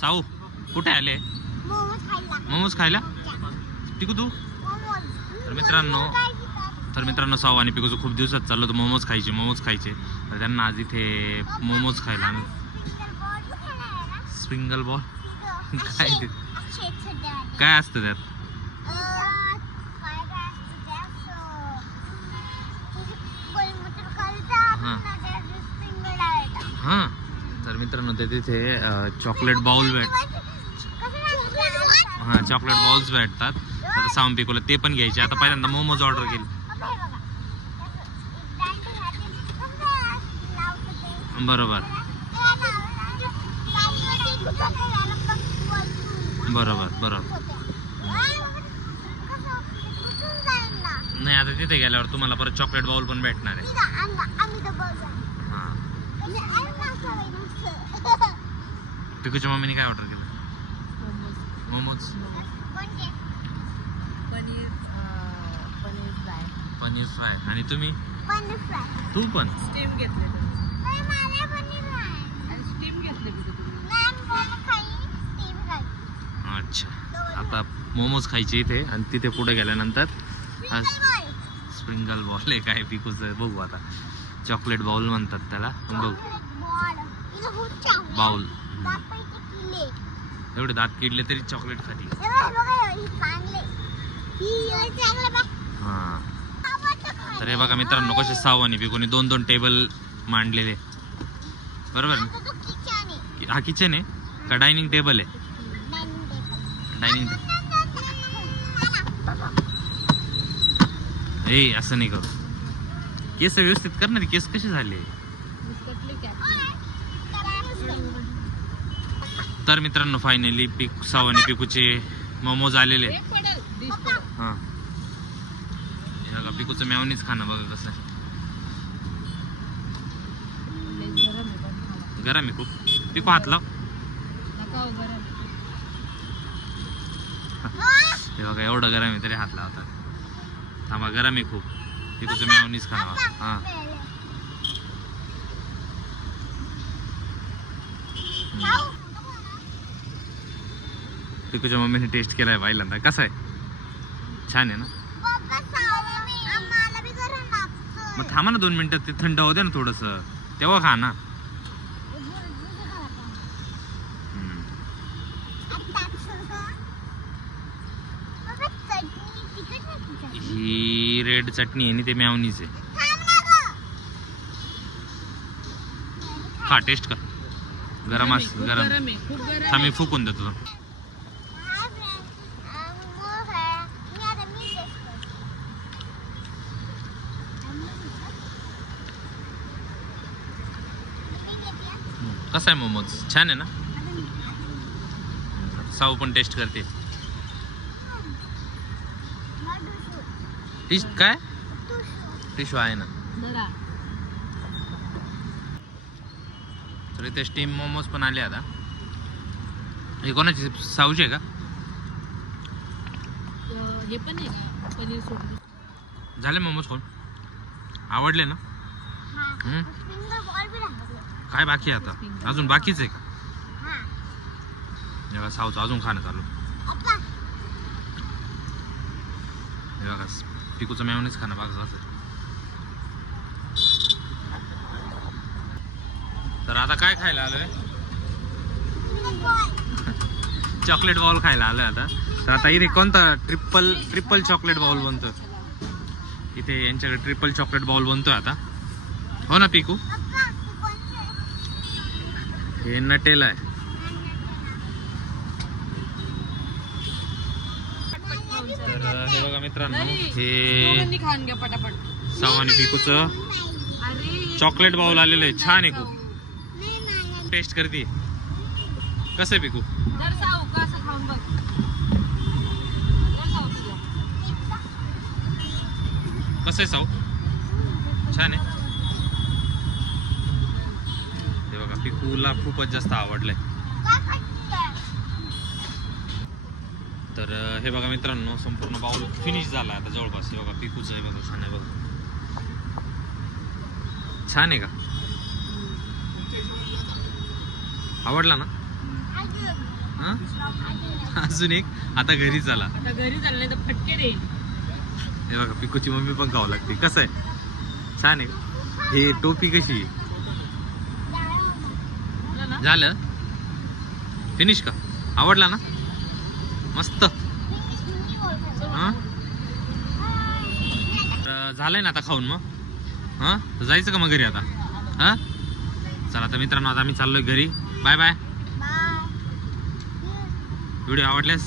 साऊ कुठे आले? मोमोज खायला. पिकू तू? तर मित्रांनो साऊ आणि पिकूचं खूप दिवसात चाललं होतं मोमोज खायचे. तर त्यांना आज इथे मोमोज खायला. स्प्रिंगल बॉल काय ते काय असतं त्यात? हां तर मित्रांनो ते तिथे चॉकलेट बाउल चॉकलेट बॉल्स भेटतात. आता साऊन पिकूला ते पण घ्यायचे. आता पहिल्यांदा मोमोज ऑर्डर केले. बरोबर नाही आता तिथे गेल्यावर तुम्हाला परत चॉकलेट बाउल पण भेटणार आहे. हां पिकूच्या मम्मीने काय ऑर्डर केलं? मोमोज पनीर फ्राय. आणि तुम्ही? तू पण स्टीम घेतले. अच्छा आता मोमोज खायचे इथे आणि तिथे पुढे गेल्यानंतर स्प्रिंगल बॉल आहे काय पिकूचं बघू. आता चॉकलेट बाउल म्हणतात त्याला. बघू बाउल. एवढे दात किडले तरी चॉकलेट खाती. हां तर हे बघा मित्रांनो कसे साऊ आणि पिकूने 2-2 टेबल मांडलेले. बरोबर. हा किचन आहे का डायनिंग टेबल आहे? डायनिंग. ए असं नाही करू. केस व्यवस्थित कर ना. केस कसे झाले? तर मित्रांनो फायनली साऊ आणि पिकूचे मोमोज आलेले. हां बघा पिकूचं मेवणीच खाणं बघा कसं गरम आहे खूप. पिकू हात लाव. हे बघा एवढं गरम आहे तरी हात लावतात. थांबा गरम आहे खूप. पिकूचं मेवणीच खाणं. हां पिकूच्या मम्मीने टेस्ट केलाय पहिल्यांदा. कसा आहे? छान आहे ना. मग थांबा ना 2 मिनिटात. ते थंड होते ना थोडस तेव्हा खा ना. ही रेड चटणी आहे आणि ते मेवनीच आहे. खा टेस्ट कर. गरम थांबी फुकून देतो. कसा आहे मोमोज? छान आहे ना. साऊ पण टेस्ट करते. काय टिश्यू आहे ना. तर इथे स्टीम मोमोज पण आले. आता हे कोणाचे? साऊचे आहे का? हे पण आहे पनीर सोडून. झाले मोमोज खाऊन? आवडले ना? काय बाकी आहे आता? अजून बाकीच आहे का? बघा साऊचं अजून खाणं चालू. हे बघा पिकूचं मेवणीच खाणं बघा कसं. तर आता काय खायला आलोय? चॉकलेट बाउल खायला आलोय आता. तर आता इथे कोणता ट्रिपल चॉकलेट बाउल बनतो इथे. यांच्याकडे ट्रिपल चॉकलेट बाउल बनतोय आता. हो ना पिकू? हे नटेल आहे. तर हे बघा मित्रांनो हे साऊ आणि पिकूचं चॉकलेट बाउल आलेलं आहे. छान आहे खूप. टेस्ट करते कसं आहे पिकू? कसं आहे साऊ? छान आहे. हे बघा पिकूला खूपच जास्त आवडलंय. तर हे बघा मित्रांनो संपूर्ण बाउल फिनिश झाला आता जवळपास. हे बघा पिकूचं आहे बघा. छान आहे बघा. छान आहे का? आवडला ना? हा? अजून एक. आता घरी चला. आता घरी चाललं नाही तर फटके दे. हे बघा पिकूची मम्मी पण खाऊ लागते. कसं आहे? छान आहे. हे टोपी कशी आहे? झालं फिनिश का? आवडला ना? मस्त. हा झालंय ना आता खाऊन मग. हा जायचं का मग घरी आता? हा चला आता मित्रांनो, आता आम्ही चाललोय घरी. Bye bye. व्हिडिओ आवडल्यास